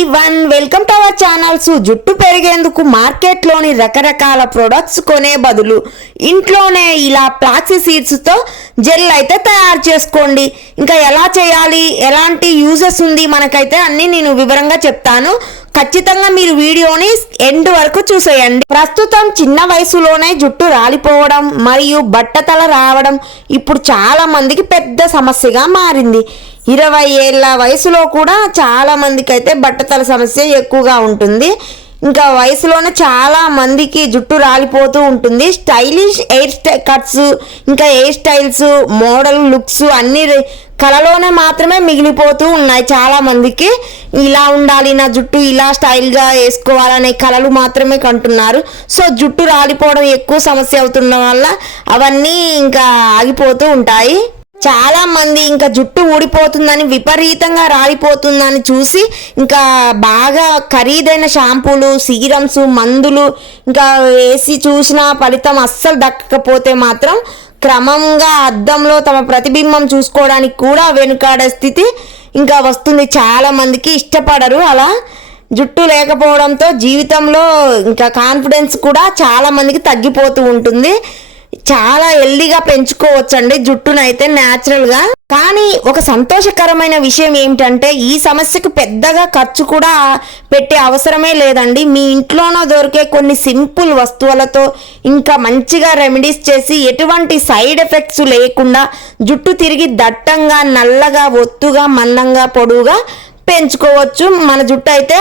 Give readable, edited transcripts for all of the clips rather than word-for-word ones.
Everyone welcome to our channels. జుట్టు పెరిగేందుకు మార్కెట్లోని రకరకాల products కొనే బదులు ఇంట్లోనే ఇలా ఫ్లాక్సీ సీడ్స్తో జెల్ అయితే తయారు చేసుకోండి. ఇంకా ఎలా చేయాలి, ఎలాంటి యూజెస్ ఉంది మనకైతే అన్నీ నేను వివరంగా చెప్తాను. ఖచ్చితంగా మీరు వీడియోని ఎండ్ వరకు చూసేయండి. ప్రస్తుతం చిన్న వయసులోనే జుట్టు రాలిపోవడం మరియు బట్టతల రావడం ఇప్పుడు చాలా మందికి పెద్ద సమస్యగా మారింది. 20 ఏళ్ళ వయసులో కూడా చాలా మందికి అయితే బట్టతల సమస్య ఎక్కువగా ఉంటుంది. ఇంకా వయసులోనే చాలా మందికి జుట్టు రాలిపోతూ ఉంటుంది. స్టైలిష్ కట్స్, ఇంకా హెయిర్ స్టైల్స్, మోడల్ లుక్స్ అన్ని కళలోనే మాత్రమే మిగిలిపోతూ ఉన్నాయి. చాలా మందికి ఇలా ఉండాలి, నా జుట్టు ఇలా స్టైల్గా వేసుకోవాలనే కళలు మాత్రమే కంటున్నారు. సో జుట్టు రాలిపోవడం ఎక్కువ సమస్య అవుతున్న వల్ల అవన్నీ ఇంకా ఆగిపోతూ ఉంటాయి. చాలా మంది ఇంకా జుట్టు ఊడిపోతుందని, విపరీతంగా రాలిపోతుందని చూసి ఇంకా బాగా ఖరీదైన షాంపూలు, సీరమ్స్, మందులు ఇంకా వేసి చూసిన ఫలితం అస్సలు దక్కకపోతే మాత్రం క్రమంగా అద్దంలో తమ ప్రతిబింబం చూసుకోవడానికి కూడా వెనుకాడే స్థితి ఇంకా వస్తుంది. చాలా మందికి ఇష్టపడరు అలా. జుట్టు లేకపోవడంతో జీవితంలో ఇంకా కాన్ఫిడెన్స్ కూడా చాలా మందికి తగ్గిపోతూ ఉంటుంది. చాలా హెల్దీగా పెంచుకోవచ్చండి జుట్టునైతే న్యాచురల్గా. కానీ ఒక సంతోషకరమైన విషయం ఏమిటంటే ఈ సమస్యకు పెద్దగా ఖర్చు కూడా పెట్టే అవసరమే లేదండి. మీ ఇంట్లోనో దొరికే కొన్ని సింపుల్ వస్తువులతో ఇంకా మంచిగా రెమెడీస్ చేసి ఎటువంటి సైడ్ ఎఫెక్ట్స్ లేకుండా జుట్టు తిరిగి దట్టంగా, నల్లగా, ఒత్తుగా, మందంగా, పొడువుగా పెంచుకోవచ్చు. మన జుట్టు అయితే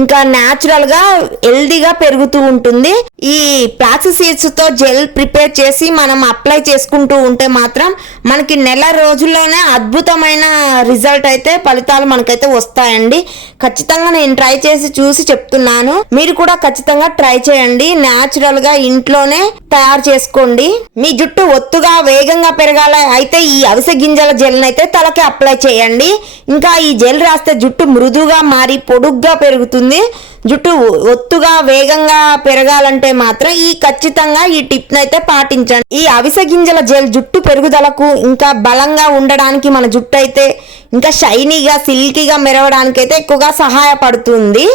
ఇంకా న్యాచురల్గా హెల్దీగా పెరుగుతూ ఉంటుంది. ఈ ఫ్లాక్స్ సీడ్స్తో జెల్ ప్రిపేర్ చేసి మనం అప్లై చేసుకుంటూ ఉంటే మాత్రం మనకి నెల రోజుల్లోనే అద్భుతమైన రిజల్ట్ అయితే ఫలితాలు మనకైతే వస్తాయండి. ఖచ్చితంగా నేను ట్రై చేసి చూసి చెప్తున్నాను. మీరు కూడా ఖచ్చితంగా ట్రై చేయండి. న్యాచురల్గా ఇంట్లోనే తయారు చేసుకోండి. మీ జుట్టు ఒత్తుగా, వేగంగా పెరగాలి అయితే ఈ అవిసె గింజల జెల్ అయితే తలకి అప్లై చేయండి. ఇంకా ఈ జెల్ రాస్తే జుట్టు మృదువుగా మారి పొడుగ్గా పెరుగుతుంది. జుట్టు ఒత్తుగా, వేగంగా పెరగాలంటే మాత్రం ఖచ్చితంగా ఈ టిప్ అయితే పాటించండి. ఈ అవిసె గింజల జెల్ జుట్టు పెరుగుదలకు ఇంకా బలంగా ఉండడానికి, మన జుట్టు అయితే ఇంకా షైనీగా, సిల్కీగా మెరవడానికి అయితే ఎక్కువగా సహాయపడుతుంది.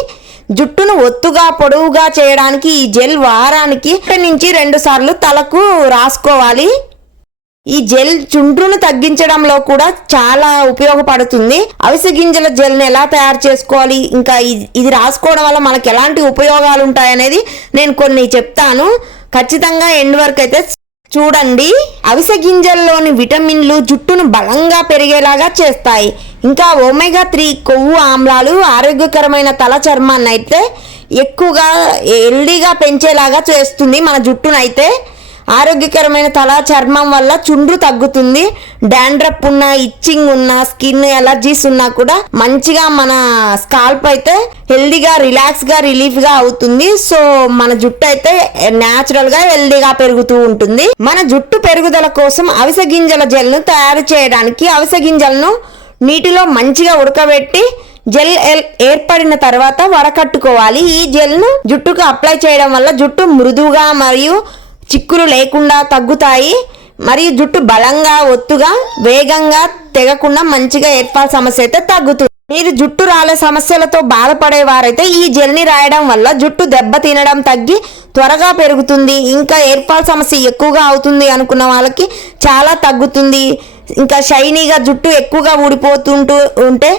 జుట్టును ఒత్తుగా, పొడవుగా చేయడానికి ఈ జెల్ వారానికి 1 నుంచి 2 సార్లు తలకు రాసుకోవాలి. ఈ జెల్ చుండ్రును తగ్గించడంలో కూడా చాలా ఉపయోగపడుతుంది. అవిసె గింజల జెల్ని ఎలా తయారు చేసుకోవాలి, ఇంకా ఇది రాసుకోవడం వల్ల మనకు ఎలాంటి ఉపయోగాలు ఉంటాయనేది నేను కొన్ని చెప్తాను. ఖచ్చితంగా ఎండ్ వరకు అయితే చూడండి. అవిసె గింజల్లోని విటమిన్లు జుట్టును బలంగా పెరిగేలాగా చేస్తాయి. ఇంకా ఒమేగా 3 కొవ్వు ఆమ్లాలు ఆరోగ్యకరమైన తల చర్మాన్ని అయితే ఎక్కువగా హెల్దీగా పెంచేలాగా చేస్తుంది. మన జుట్టునైతే ఆరోగ్యకరమైన తల చర్మం వల్ల చుండ్రు తగ్గుతుంది. డాండ్రఫ్ ఉన్న, ఇచ్చింగ్ ఉన్న, స్కిన్ ఎలర్జీస్ ఉన్నా కూడా మంచిగా మన స్కాల్ప్ అయితే హెల్దీగా, రిలాక్స్గా, రిలీఫ్గా అవుతుంది. సో మన జుట్టు అయితే న్యాచురల్గా హెల్దీగా పెరుగుతూ ఉంటుంది. మన జుట్టు పెరుగుదల కోసం అవిసె గింజల జెల్ను తయారు చేయడానికి అవిసె గింజలను నీటిలో మంచిగా ఉడకబెట్టి జెల్ ఏర్పడిన తర్వాత వడకట్టుకోవాలి. ఈ జెల్ను జుట్టుకు అప్లై చేయడం వల్ల జుట్టు మృదువుగా మరియు చిక్కులు లేకుండా తగ్గుతాయి. మరియు జుట్టు బలంగా, ఒత్తుగా, వేగంగా తెగకుండా మంచిగా ఏర్పాల సమస్య అయితే తగ్గుతుంది. మీరు జుట్టు రాలే సమస్యలతో బాధపడేవారైతే ఈ జెల్ని రాయడం వల్ల జుట్టు దెబ్బ తినడం తగ్గి త్వరగా పెరుగుతుంది. ఇంకా ఏర్పాల సమస్య ఎక్కువగా అవుతుంది అనుకున్న వాళ్ళకి చాలా తగ్గుతుంది. ఇంకా షైనీగా జుట్టు ఎక్కువగా ఊడిపోతుంటూ ఉంటే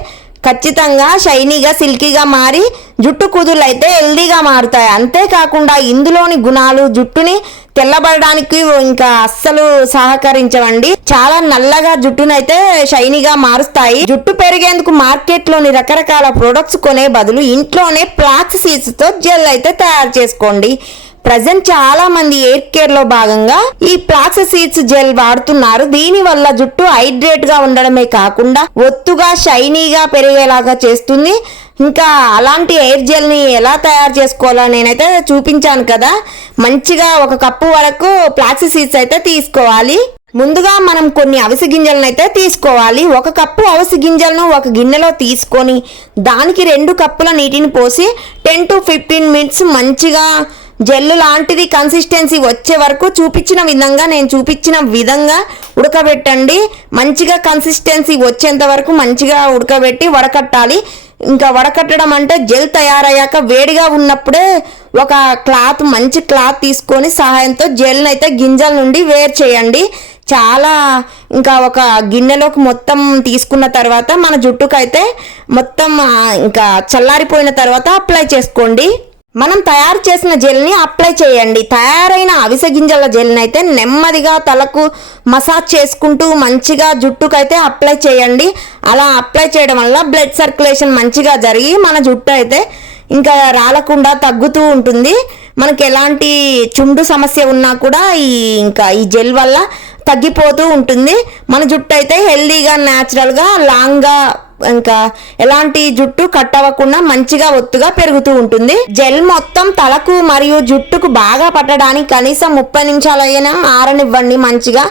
ఖచ్చితంగా షైనీగా, సిల్కీగా మారి జుట్టు కుదుళ్ళు అయితే హెల్దీగా మారుతాయి. అంతేకాకుండా ఇందులోని గుణాలు జుట్టుని తెల్లబడడానికి ఇంకా అస్సలు సహకరించవండి. చాలా నల్లగా జుట్టునైతే షైనీగా మారుస్తాయి. జుట్టు పెరిగేందుకు మార్కెట్లోని రకరకాల ప్రొడక్ట్స్ కొనే బదులు ఇంట్లోనే ఫ్లాక్స్ సీడ్స్తో జెల్ అయితే తయారు చేసుకోండి. ప్రజెంట్ చాలా మంది హెయిర్ కేర్ లో భాగంగా ఈ ఫ్లాక్స్ సీడ్స్ జెల్ వాడుతున్నారు. దీని వల్ల జుట్టు హైడ్రేట్ గా ఉండడమే కాకుండా ఒత్తుగా, షైనీగా పెరిగేలాగా చేస్తుంది. ఇంకా అలాంటి హెయిర్ జెల్ ని ఎలా తయారు చేసుకోవాలో నేనైతే చూపించాను కదా. మంచిగా 1 కప్పు వరకు ఫ్లాక్స్ సీడ్స్ అయితే తీసుకోవాలి. ముందుగా మనం కొన్ని అవిసె గింజలను అయితే తీసుకోవాలి. 1 కప్పు అవిసె గింజలను ఒక గిన్నెలో తీసుకొని దానికి 2 కప్పుల నీటిని పోసి 10 to 15 మినిట్స్ మంచిగా జెల్ లాంటిది కన్సిస్టెన్సీ వచ్చే వరకు నేను చూపించిన విధంగా ఉడకబెట్టండి. మంచిగా కన్సిస్టెన్సీ వచ్చేంత వరకు మంచిగా ఉడకబెట్టి వడకట్టాలి. ఇంకా వడకట్టడం అంటే జెల్ తయారయ్యాక వేడిగా ఉన్నప్పుడే ఒక మంచి క్లాత్ తీసుకొని సహాయంతో జెల్ని అయితే గింజల నుండి వేరు చేయండి. చాలా ఇంకా ఒక గిన్నెలోకి మొత్తం తీసుకున్న తర్వాత మన జుట్టుకైతే మొత్తం ఇంకా చల్లారిపోయిన తర్వాత అప్లై చేసుకోండి. మనం తయారు చేసిన జెల్ని అప్లై చేయండి. తయారైన అవిసె గింజల జెల్ని అయితే నెమ్మదిగా తలకు మసాజ్ చేసుకుంటూ మంచిగా జుట్టుకైతే అప్లై చేయండి. అలా అప్లై చేయడం వల్ల బ్లడ్ సర్క్యులేషన్ మంచిగా జరిగి మన జుట్టు అయితే ఇంకా రాలకుండా తగ్గుతూ ఉంటుంది. మనకి ఎలాంటి చుండు సమస్య ఉన్నా కూడా ఈ జెల్ వల్ల తగ్గిపోతూ ఉంటుంది. మన జుట్టు అయితే హెల్దీగా న్యాచురల్గా లాంగ్గా ఇంకా ఎలాంటి జుట్టు కట్ అవ్వకుండా మంచిగా ఒత్తుగా పెరుగుతూ ఉంటుంది. జెల్ మొత్తం తలకు మరియు జుట్టుకు బాగా పట్టడానికి కనీసం 30 నిమిషాలు అయినా ఆరనివ్వండి మంచిగా.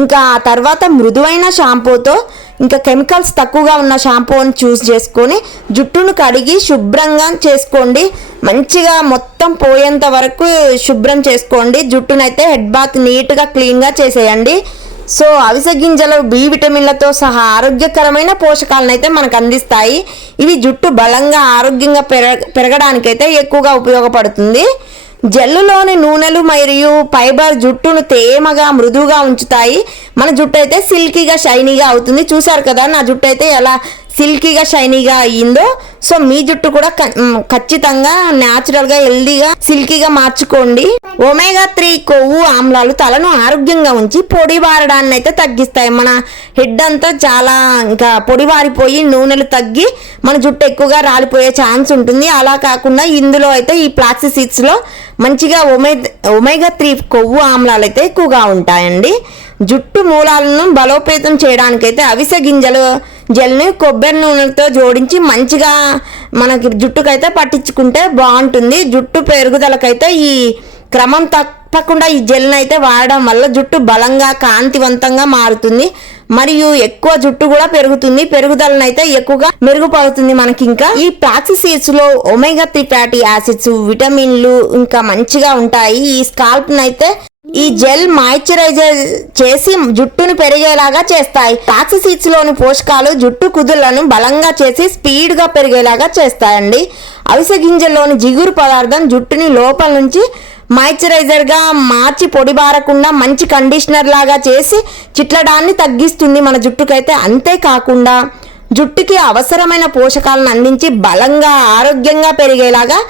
ఇంకా ఆ తర్వాత మృదువైన షాంపూతో ఇంకా కెమికల్స్ తక్కువగా ఉన్న షాంపూని చూస్ చేసుకొని జుట్టును కడిగి శుభ్రంగా చేసుకోండి. మంచిగా మొత్తం పోయేంత వరకు శుభ్రం చేసుకోండి. జుట్టునైతే హెడ్ బాత్ నీట్గా క్లీన్గా చేసేయండి. సో అవిసె గింజలు బి విటమిన్లతో సహా ఆరోగ్యకరమైన పోషకాలను అయితే మనకు అందిస్తాయి. ఇవి జుట్టు బలంగా ఆరోగ్యంగా పెరగడానికైతే ఎక్కువగా ఉపయోగపడుతుంది. జెల్లులోని నూనెలు మరియు ఫైబర్ జుట్టును తేమగా మృదువుగా ఉంచుతాయి. మన జుట్టు అయితే సిల్కీగా షైనీగా అవుతుంది. చూసారు కదా నా జుట్టు అయితే ఎలా సిల్కీగా షైనీగా అయ్యిందో. సో మీ జుట్టు కూడా ఖచ్చితంగా న్యాచురల్గా హెల్దీగా సిల్కీగా మార్చుకోండి. ఒమేగా 3 కొవ్వు ఆమ్లాలు తలను ఆరోగ్యంగా ఉంచి పొడి బారడాన్ని అయితే తగ్గిస్తాయి. మన హెడ్ అంతా చాలా ఇంకా పొడివారిపోయి నూనెలు తగ్గి మన జుట్టు ఎక్కువగా రాలిపోయే ఛాన్స్ ఉంటుంది. అలా కాకుండా ఇందులో అయితే ఈ ఫ్లాక్స్ సీడ్స్లో మంచిగా ఒమేగా 3 కొవ్వు ఆమ్లాలు అయితే ఎక్కువగా ఉంటాయండి. జుట్టు మూలాలను బలోపేతం చేయడానికైతే అవిసె గింజలు జెల్ని కొబ్బరి నూనెతో జోడించి మంచిగా మనకి జుట్టుకైతే పట్టించుకుంటే బాగుంటుంది. జుట్టు పెరుగుదలకైతే ఈ క్రమం తప్పకుండా ఈ జెల్ని అయితే వాడడం వల్ల జుట్టు బలంగా కాంతివంతంగా మారుతుంది మరియు ఎక్కువ జుట్టు కూడా పెరుగుతుంది. పెరుగుదలను అయితే ఎక్కువగా మెరుగుపడుతుంది మనకి. ఇంకా ఈ ఫ్లాక్స్ సీడ్స్ లో ఒమేగా 3 ఫ్యాటీ యాసిడ్స్ విటమిన్లు ఇంకా మంచిగా ఉంటాయి. ఈ స్కాల్ప్ అయితే ఈ జెల్ మాయిశ్చరైజర్ చేసి జుట్టును పెరిగేలాగా చేస్తాయి. ఫ్లాక్స్ సీడ్స్ లోని పోషకాలు జుట్టు కుదుళ్లను బలంగా చేసి స్పీడ్ గా పెరిగేలాగా చేస్తాయండి. అవిసె గింజల్లోని జిగురు పదార్థం జుట్టుని లోపల నుంచి మాయిశ్చరైజర్ గా మార్చి పొడిబారకుండా మంచి కండిషనర్ లాగా చేసి చిట్లడాన్ని తగ్గిస్తుంది మన జుట్టుకైతే. అంతేకాకుండా జుట్టుకి అవసరమైన పోషకాలను అందించి బలంగా ఆరోగ్యంగా పెరిగేలాగా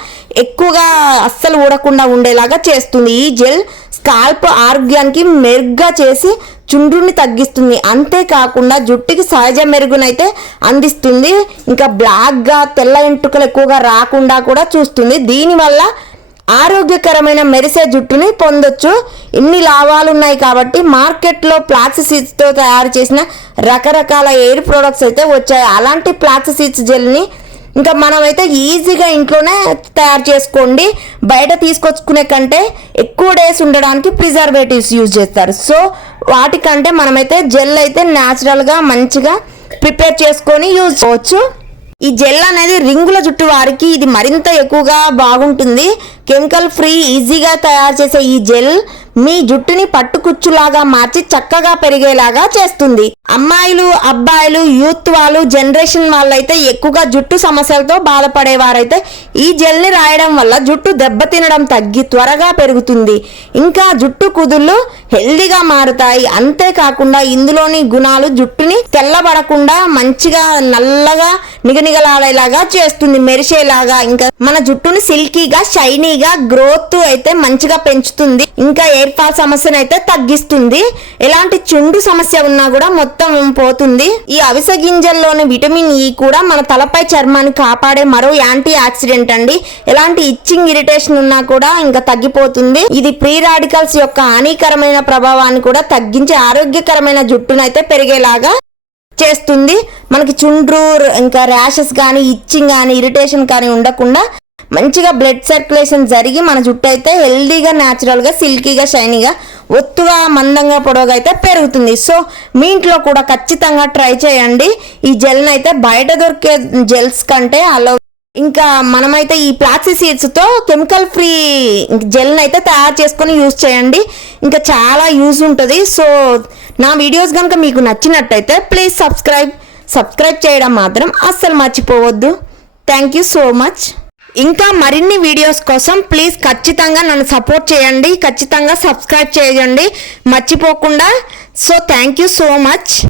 ఎక్కువగా అస్సలు ఊడకుండా ఉండేలాగా చేస్తుంది. ఈ జెల్ స్కాల్ప్ ఆరోగ్యానికి మెరుగ్గా చేసి చుండ్రుని తగ్గిస్తుంది. అంతేకాకుండా జుట్టుకి సహజ మెరుగునైతే అందిస్తుంది. ఇంకా బ్లాక్గా తెల్ల ఎంట్రుకలు ఎక్కువగా రాకుండా కూడా చూస్తుంది. దీనివల్ల ఆరోగ్యకరమైన మెరిసే జుట్టుని పొందొచ్చు. ఇన్ని లాభాలు ఉన్నాయి కాబట్టి మార్కెట్లో ఫ్లాక్స్ సీడ్స్తో తయారు చేసిన రకరకాల ఎయిర్ ప్రొడక్ట్స్ అయితే వచ్చాయి. అలాంటి ఫ్లాక్స్ సీడ్స్ జెల్ని ఇంకా మనమైతే ఈజీగా ఇంట్లోనే తయారు చేసుకోండి. బయట తీసుకొచ్చుకునే కంటే ఎక్కువ డేస్ ఉండడానికి ప్రిజర్వేటివ్స్ యూజ్ చేస్తారు. సో వాటికంటే మనమైతే జెల్ అయితే న్యాచురల్గా మంచిగా ప్రిపేర్ చేసుకొని యూజ్ చేయవచ్చు. ఈ జెల్ అనేది రింగుల జుట్టు వారికి ఇది మరింత ఎక్కువగా బాగుంటుంది. కెమికల్ ఫ్రీ ఈజీగా తయారు చేసే ఈ జెల్ మీ జుట్టుని పట్టుకుచ్చులాగా మార్చి చక్కగా పెరిగేలాగా చేస్తుంది. అమ్మాయిలు అబ్బాయిలు యూత్ వాళ్ళు జనరేషన్ వాళ్ళైతే ఎక్కువగా జుట్టు సమస్యలతో బాధపడేవారైతే ఈ జెల్ని రాయడం వల్ల జుట్టు దెబ్బతినడం తగ్గి త్వరగా పెరుగుతుంది. ఇంకా జుట్టు కుదుళ్ళు హెల్దీగా మారుతాయి. అంతేకాకుండా ఇందులోని గుణాలు జుట్టుని తెల్లబడకుండా మంచిగా నల్లగా నిగనిగలాడేలాగా చేస్తుంది, మెరిసేలాగా. ఇంకా మన జుట్టుని సిల్కీగా షైనీగా గ్రోత్ అయితే మంచిగా పెంచుతుంది. ఇంకా హెయిర్ ఫాల్ సమస్యను అయితే తగ్గిస్తుంది. ఎలాంటి చుండు సమస్య ఉన్నా కూడా మొత్తం పోతుంది. ఈ అవిసె గింజల్లోని విటమిన్ ఈ కూడా మన తలపై చర్మాన్ని కాపాడే మరో యాంటీ ఆక్సిడెంట్ అండి. ఎలాంటి ఇచ్చింగ్ ఇరిటేషన్ ఉన్నా కూడా ఇంకా తగ్గిపోతుంది. ఇది ప్రీ రాడికల్స్ యొక్క హానికరమైన ప్రభావాన్ని కూడా తగ్గించి ఆరోగ్యకరమైన జుట్టునైతే పెరిగేలాగా చేస్తుంది. మనకి చుండ్రు ఇంకా ర్యాషెస్ కానీ ఇచ్చింగ్ కానీ ఇరిటేషన్ కానీ ఉండకుండా మంచిగా బ్లడ్ సర్క్యులేషన్ జరిగి మన జుట్టు అయితే హెల్దీగా న్యాచురల్గా సిల్కీగా షైనీగా ఒత్తుగా మందంగా పొడవుగా అయితే పెరుగుతుంది. సో మీ ఇంట్లో కూడా ఖచ్చితంగా ట్రై చేయండి. ఈ జెల్ని అయితే బయట దొరికే జెల్స్ కంటే అలా ఇంకా మనమైతే ఈ ఫ్లాక్స్ సీడ్స్తో కెమికల్ ఫ్రీ జెల్ని అయితే తయారు చేసుకొని యూజ్ చేయండి. ఇంకా చాలా యూజ్ ఉంటుంది. సో నా వీడియోస్ కనుక మీకు నచ్చినట్టయితే ప్లీజ్ సబ్స్క్రైబ్ చేయడం మాత్రం అస్సలు మర్చిపోవద్దు. Thank you so much. ఇంకా మరిన్ని వీడియోస్ కోసం ప్లీజ్ ఖచ్చితంగా నన్ను సపోర్ట్ చేయండి, ఖచ్చితంగా సబ్స్క్రైబ్ చేయండి మర్చిపోకుండా. So thank you so much.